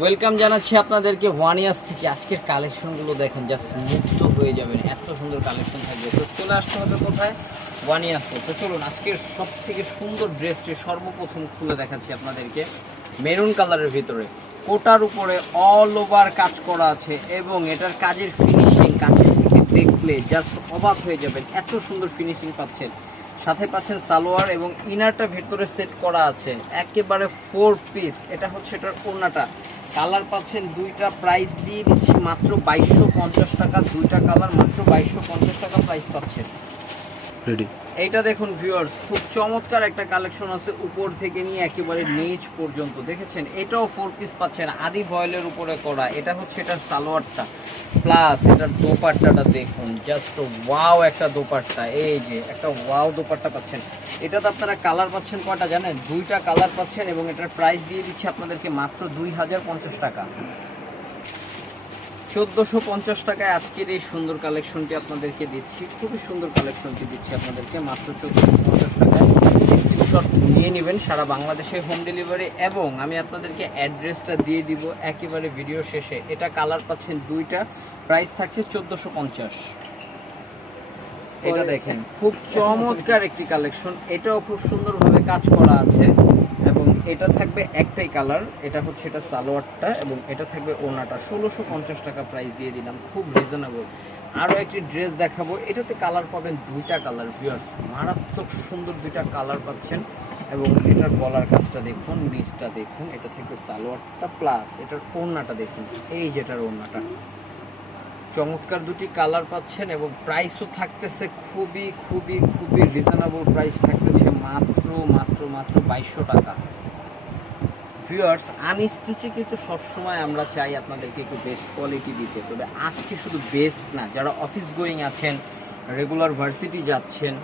Welcome জানাচ্ছি আপনাদেরকে ওয়ানিয়াস থেকে। আজকের কালেকশনগুলো দেখেন জাস্ট মুক্ত হয়ে যাবেন। এত সুন্দর কালেকশন থাকবে। তো চলে আসতে হবে কোথায়? ওয়ানিয়াসে তো চলুন, আজকের সব থেকে সুন্দর ড্রেসটি সর্বপ্রথম খুলে দেখাচ্ছি আপনাদেরকে। মেরুন কালারের ভিতরে। কোটার উপরে অল ওভার কাজ করা আছে এবং এটার কাজের ফিনিশিং কাছের থেকে দেখলে জাস্ট অবাক হয়ে যাবেন। এত সুন্দর ফিনিশিং পাচ্ছেন। সাথে পাচ্ছেন সালোয়ার এবং ইনারটা ভেতরে সেট করা আছে। একেবারে ফোর পিস এটা হচ্ছে এটার ওড়নাটা। কালার পাচ্ছেন দুইটা প্রাইস দিয়ে দিচ্ছি মাত্র বাইশশো পঞ্চাশ টাকা, দুইটা কালার মাত্র বাইশশো পঞ্চাশ টাকা প্রাইস পাচ্ছেন। রেডি এইটা দেখুন ভিউয়ার্স খুব চমৎকার একটা কালেকশন আছে উপর থেকে নিয়ে একেবারে নিচ পর্যন্ত। দেখেছেন? এটাও ফোর পিস পাচ্ছেন। আদি ভয়েলের উপরে করা। এটা হচ্ছে এটার সালোয়ারটা। প্লাস এটার দোপাট্টাটা দেখুন। জাস্ট ওয়াও একটা দোপাট্টা। এই যে, একটা ওয়াও দোপাট্টা পাচ্ছেন। এটাতে আপনারা কালার পাচ্ছেন কয়টা জানেন? দুইটা কালার পাচ্ছেন এবং এটার প্রাইস দিয়ে দিচ্ছে আপনাদেরকে মাত্র দুই হাজার পঞ্চাশ টাকা। চোদ্দোশো পঞ্চাশ টাকায় আজকের এই সুন্দর কালেকশনটি আপনাদেরকে দিচ্ছি। খুবই সুন্দর কালেকশনটি দিচ্ছি আপনাদেরকে মাত্র চোদ্দোশো পঞ্চাশ টাকায়। স্ক্রিনশট নিয়ে নেবেন সারা বাংলাদেশে হোম ডেলিভারি এবং আমি আপনাদেরকে অ্যাড্রেসটা দিয়ে দিব একেবারে ভিডিও শেষে। এটা কালার পাচ্ছেন দুইটা প্রাইস থাকছে চোদ্দোশো পঞ্চাশ। এটা দেখেন খুব চমৎকার একটি কালেকশন এটাও খুব সুন্দরভাবে কাজ করা আছে। এটা থাকবে একটাই কালার, এটা হচ্ছে এটা সালোয়ারটা এবং এটা থাকবে ওনাটা ষোলোশো পঞ্চাশ টাকা প্রাইস দিয়ে দিলাম, খুব রিজনেবল আরও একটি ড্রেস দেখাবো, এটাতে কালার পাবেন দুইটা কালার ভিউয়ার্স মারাত্মক সুন্দর দুইটা কালার পাচ্ছেন এবং এটার গলার কাজটা দেখুন, নিচটা দেখুন, এটা থেকে সালোয়ারটা প্লাস এটার ওড়নাটা দেখুন, এই যেটার ওড়নাটা। চমৎকার দুটি কালার পাচ্ছেন এবং প্রাইসও থাকতেছে খুবই খুবই খুবই রিজনেবল প্রাইস থাকতেছে মাত্র মাত্র মাত্র বাইশশো টাকা। ভিউয়ার্স আনস্টিচে কিন্তু সবসময় আমরা চাই আপনাদেরকে একটু বেস্ট কোয়ালিটি দিতে। তবে আজকে শুধু বেস্ট না, যারা অফিস গোয়িং আছেন রেগুলার ভার্সিটি যাচ্ছেন,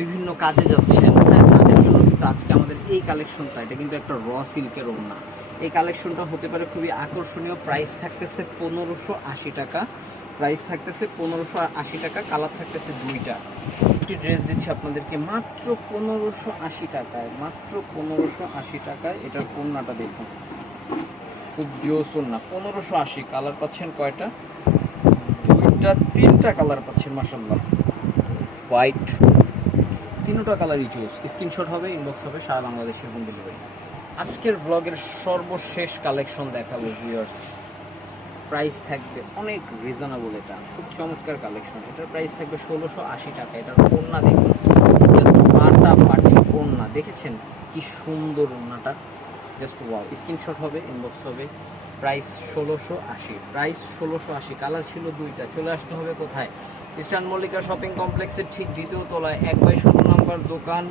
বিভিন্ন কাজে যাচ্ছেন তাদের জন্য কিন্তু আজকে আমাদের এই কালেকশনটা এটা কিন্তু একটা র সিল্কের ওড়না। এই কালেকশনটা হতে পারে খুবই আকর্ষণীয় প্রাইস থাকতেছে পনেরোশো আশি টাকা। প্রাইস থাকতেছে পনেরোশো আশি টাকা, কালার থাকতেছে দুইটা। একটি ড্রেস দিচ্ছি আপনাদেরকে মাত্র পনেরোশো আশি টাকায়, মাত্র পনেরোশো আশি টাকায় এটার কন্যাটা দেখুন। খুব জোস না পনেরোশো আশি, কালার পাচ্ছেন কয়টা? দুইটা, তিনটা কালার পাচ্ছেন মাসাল্লাহ হোয়াইট তিনটা কালারই জোস। স্ক্রিনশট হবে ইনবক্স হবে, সারা বাংলাদেশের হোম ডেলিভারি আজকের ব্লগের সর্বশেষ কালেকশন দেখাবো ভিউয়ার্স প্রাইস থাকবে অনেক রিজনেবল এটা। খুব চমৎকার কালেকশন এটার প্রাইস থাকবে ষোলোশো আশি টাকা। এটার ওড়না দেখুন। জাস্ট ফাটা ফাটি ওড়না। দেখেছেন কি সুন্দর ওড়নাটা? জাস্ট ওয়াও স্ক্রিনশট হবে ইনবক্স হবে। প্রাইস ষোলোশো আশি। প্রাইস ষোলোশো আশি। কালার ছিল দুইটা। চলে আসতে হবে কোথায়? ইস্টার্ন মল্লিকা শপিং কমপ্লেক্সের ঠিক দ্বিতীয় তলায়। এক বাই ষোলো নম্বর দোকান।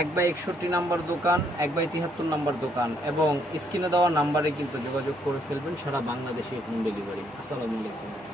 এক বাই একষট্টি নাম্বার দোকান, এক বাই তিয়াত্তর নাম্বার দোকান এবং স্ক্রিনে দেওয়া নাম্বারে কিন্তু যোগাযোগ করে ফেলবেন সারা বাংলাদেশে হোম ডেলিভারি আসসালামু আলাইকুম।